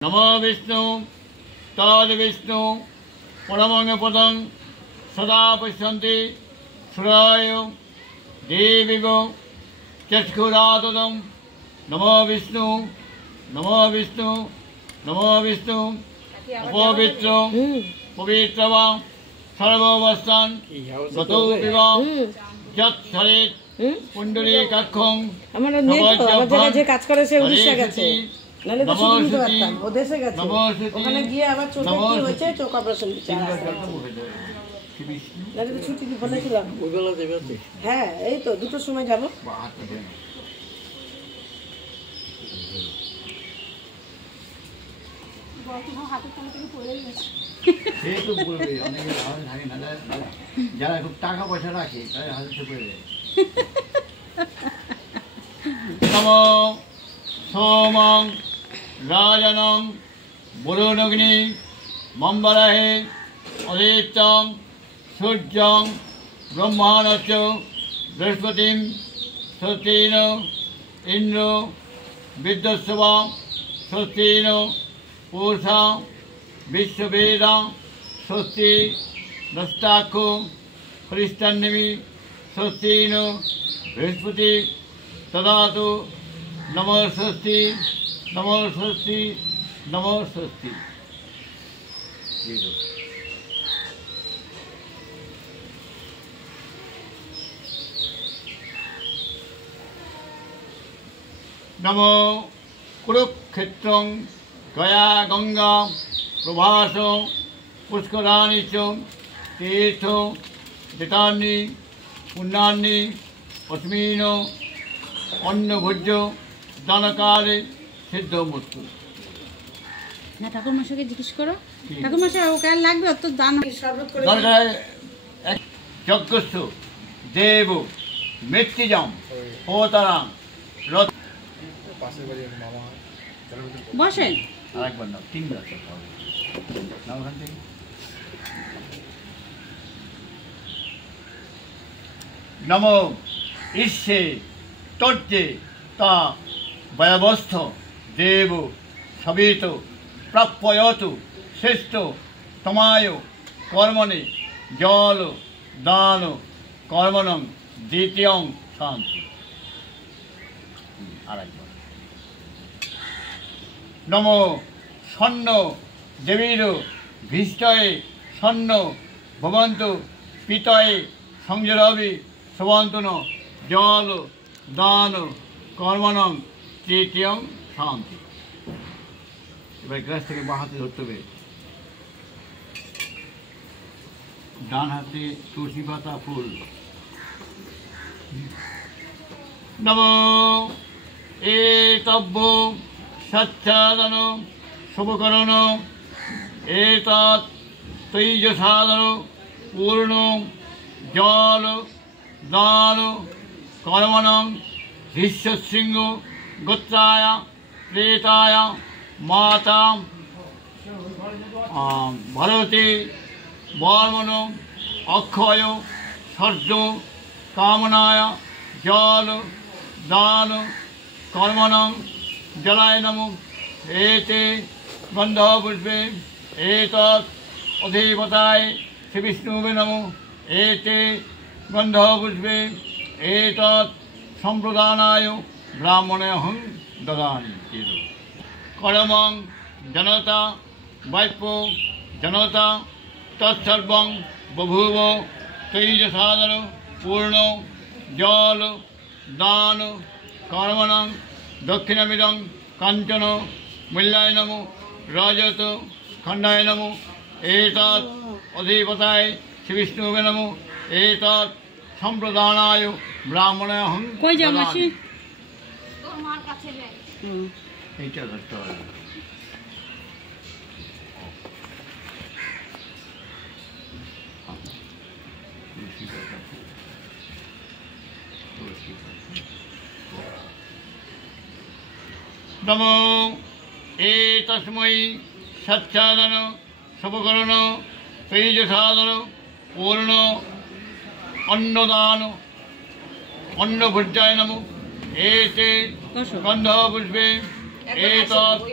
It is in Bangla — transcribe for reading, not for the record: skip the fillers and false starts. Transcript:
नमो विष्णु तद विष्णु परमं पदं सदा पश्यन्ति सूर्याय देविगो चक्षुराददं नमो विष्णु नमो विष्णु नमो विष्णु अपवित्र पवित्रवा सर्ववस्थान गतो विवाह যত ধরে কুণ্ডলী কাক্ষং আমার নেট আমার জায়গায় যে কাজ করে সে উড়িষ্যা গেছে নালে তো শুটিং করতে পারতাম ও দেশে গেছে ওখানে গিয়ে আবার চোখে কি হয়েছে চোখ অপারেশন বিচার নালে তো ছুটি বলেছিলাম ওইগুলো দেবে হ্যাঁ এই তো দুটোর সময় যাব হাতে কোন থেকে পড়ে গেছে সেই তো বলবে অনেকে হাতে থাকে না যারা খুব টাকা পয়সা রাখে তাদের হাতে পড়ে যায় নমো সোমং রাজনং বরুণগ্নি মম্বরাহে অদিত্যং সূর্যং ব্রহ্মাণশ্চ বৃহস্পতিম স্বস্তিন ইন্দ্র বিদ্যস্বা স্বস্তিন पूषा विश्ववेदा स्वस्ति नस्ताको हरिस्तन्नमी स्वस्तिनो बृहस्पति तदातु नमो स्वस्ति नमो स्वस्ति नमो स्वस्ति नमो कुरुक्षेत्रं गया गंगा प्रभास पुष्कराणि च तीर्थ दितानि पुण्यानि अस्मिन् अन्नभोज्य दानकाले सिद्धमस्तु না ঠাকুর মশাইকে জিজ্ঞেস করো ঠাকুর মশাই ওকে লাগবে তো দান শরবত করে দরকার এক যজ্ঞস্থ দেব মৃত্যুজম হোতারাং রত পাশে বাড়ি মামা বসেন আরেকবার নাও তিনবার নাও ওখান থেকে নমো ঈশে তর্জে তা বয়বস্থ দেব সবিত প্রাপ্যয়তু শ্রেষ্ঠ তমায় কর্মণে জল দান কর্মণং দ্বিতীয়ং শান্তি আরেকবার নমো স্বর্ণ দেবীর ভীষ্টয়ে স্বর্ণ ভবন্ত পিতয়ে সংযরবি সবন্তন জল দান কর্মণং তৃতীয়ং শান্তি এবার গ্লাস থেকে বাঁ হাতে ধরতে হবে ডান হাতে তুলসী পাতা ফুল নমো এতব্য সচ্ছাদন শুভকরণ এতৎ তৈজসাদন পূর্ণ জল দান কর্মণং শিষ্যশৃঙ্গ গোত্রায় প্রেতায় মাতা ভরতে বর্মণ অক্ষয় সর্য কামনায় জল দান কর্মণং जलाय नमो एते गंधः पुष्पे एतत् अधिपताय श्री विष्णुवे नमो एते गंधः पुष्पे एतत् संप्रदानाय ब्राह्मणेऽहं ददामि कर्मं जनता वाक्यो जनता तत्सर्वं बभूव तैजसादन पूर्ण जल दान कर्मणं दक्षिणमिदं कांचन मूल्याय नमो रजत खंडाय नमो एतत् अधिपताय श्री विष्णुवे नमो एतत् संप्रदानाय ब्राह्मणेऽहं কই যাও মাসি তোমার কাছে যাই এইটা ধরতে হবে नमो एतस्मै सच्चादन शुभकरण तेजसादन पूर्ण अन्नदान अन्नभुज्याय नमो एते गंधपुष्पे एतत्